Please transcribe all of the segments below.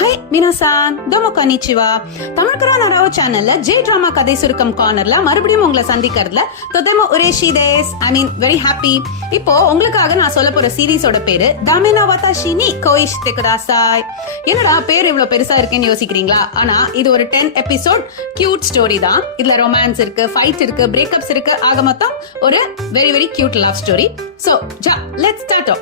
Hi மினாசான், டோமோ கனிச்சிவா. தமிழ்கரா நராவோ சேனல்ல J drama கதை சுருக்கம் கார்னர்ல மறுபடியும் உங்களை சந்திக்கிறதுல தொதேமோ உரேஷி தேஸ். I mean very happy. இப்போ உங்களுக்காக நான் சொல்ல போற சீரீஸோட பேரு தாமேனா வாதாஷி நீ கோயிஷிதே குதாசாய். என்னடா பேர் இவ்வளவு பெருசா இருக்குன்னு யோசிக்கிறீங்களா? ஆனா இது ஒரு 10 எபிசோட் கியூட் ஸ்டோரி தான். இதுல ரொமான்ஸ் இருக்கு, ஃபைட் இருக்கு, பிரேக்கப்ஸ் இருக்கு. ஆக மொத்தம் ஒரு very very cute love story. So let's start.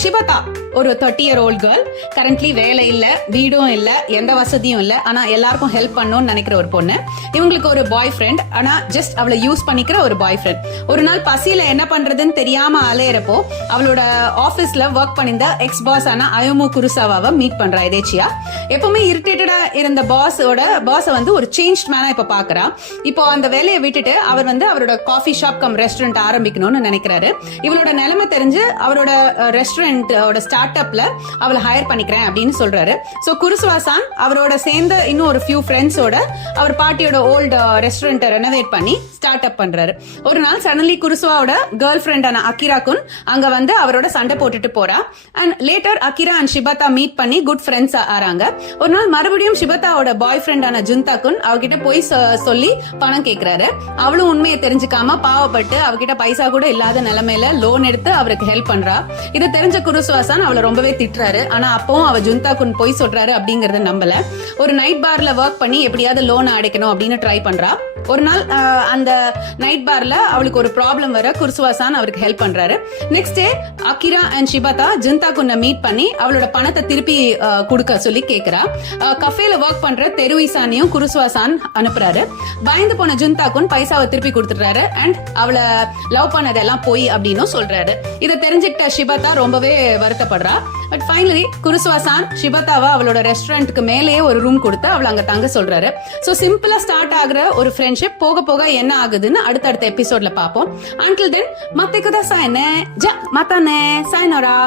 Shibata ஒரு 30-year-old கேர்ள். கரண்ட்லி வேலை இல்ல, வீடும் இல்ல, எந்த வசதியும் இல்ல. ஆனா எல்லாருக்கும் ஹெல்ப் பண்ணணும்னு நினைக்கிற ஒரு பொண்ணு. இவங்களுக்கு ஒரு பாய் ஃப்ரெண்ட், ஆனா ஜஸ்ட் அவளை யூஸ் பண்ணிக்கிற ஒரு பாய் ஃப்ரெண்ட். ஒரு நாள் பசியில என்ன பண்றதுன்னு தெரியாம அலையறப்போ அவளோட ஆபீஸ்ல ஒர்க் பண்ணிருந்த எக்ஸ் பாஸ் ஆன அயோமு குருசாவாவை மீட் பண்றா எதேச்சியா. எப்பவுமே இரிட்டேட்டடா இருந்த பாஸ வந்து ஒரு சேஞ்ச் மேனா இப்ப பாக்குறா. இப்போ அந்த வேலையை விட்டுட்டு அவர் வந்து அவரோட காஃபி ஷாப் கம் ரெஸ்டாரண்ட் ஆரம்பிக்கணும்னு நினைக்கிறாரு. இவளோட நிலைமை தெரிஞ்சு அவரோட ரெஸ்டாரண்டோட ஸ்டார்ட் அப்ல அவளை ஹையர் பண்ணிக்கிறேன் அப்படின்னு சொல்றாரு. சோ குருசுவாசான் அவரோட சேர்ந்த இன்னும் ஒரு ஃபியூ ஃப்ரெண்ட்ஸோட அவர் பாட்டியோட ஓல்டு ரெஸ்டாரண்ட்டை ரெனோவேட் பண்ணி ஸ்டார்ட் அப் பண்றாரு. ஒரு நாள் சடன்லி குருசுவாவோட கேர்ள் ஃப்ரெண்டான அகிரா குன் அங்க வந்து அவரோட சண்டை போட்டுட்டு போறா. And later Akira and Shibata meet பண்ணி குட் ஃப்ரெண்ட்ஸ் ஆறாங்க. ஒரு நாள் மறுபடியும் ஷிபதாவோட பாய் ஃப்ரெண்டான ஜுந்தா குன் அவகிட்ட போய் சொல்லி பணம் கேக்குறாரு. அவளும் உண்மையை தெரிஞ்சுக்காம பாவப்பட்டு அவகிட்ட பைசா கூட இல்லாத நிலைமையில லோன் எடுத்து அவருக்கு ஹெல்ப் பண்றா. இதை தெரிஞ்ச குருசுவாசான் அவளை ரொம்பவே திட்டுறாரு. ஆனா அப்பவும் அவ ஜுந்தா குன் போய் சொல்றாரு அப்படிங்கறத நம்பல. ஒரு நைட் பார்ல ஒர்க் பண்ணி எப்படியாவது லோன் அடைக்கணும் அப்படின்னு ட்ரை பண்றா. ஒரு நாள் அந்த நைட் பார்ல அவளுக்கு ஒரு ப்ராப்ளம் வர குருசுவாசான் அவருக்கு ஹெல்ப் பண்றாரு. Next day Akira and Shibata Junta குன்னை மீட் பண்ணி அவளோட பணத்தை திருப்பி கொடுக்க சொல்லி கேக்குறா. கஃபேல ஒர்க் பண்ற தெருவிசானியும் குருசுவாசான் அனுப்புறாரு. பயந்து போன ஜுந்தா குன் பைசாவை திருப்பி கொடுத்துறாரு. அண்ட் அவளை லவ் பண்ணதெல்லாம் போய் அப்படின்னு சொல்றாரு. இதை தெரிஞ்சுக்கிட்ட ஷிபதா ரொம்பவே வருத்தப்படுறா. பட் ஃபைனலி குருசுவாசான் ஷிபதாவை அவளோட ரெஸ்டாரண்ட்டுக்கு மேலேயே ஒரு ரூம் கொடுத்து அவளை அங்க தங்க சொல்றாரு. சோ சிம்பிளா ஸ்டார்ட் ஆகுற ஒரு ஃப்ரெண்ட்ஷிப் போக போக என்ன ஆகுதுன்னு அடுத்தடுத்த எபிசோட்ல பாப்போம். அன்டில் தென் மத்தே குதாசாய் நே ஜா மத்தானே சாய்னோரா.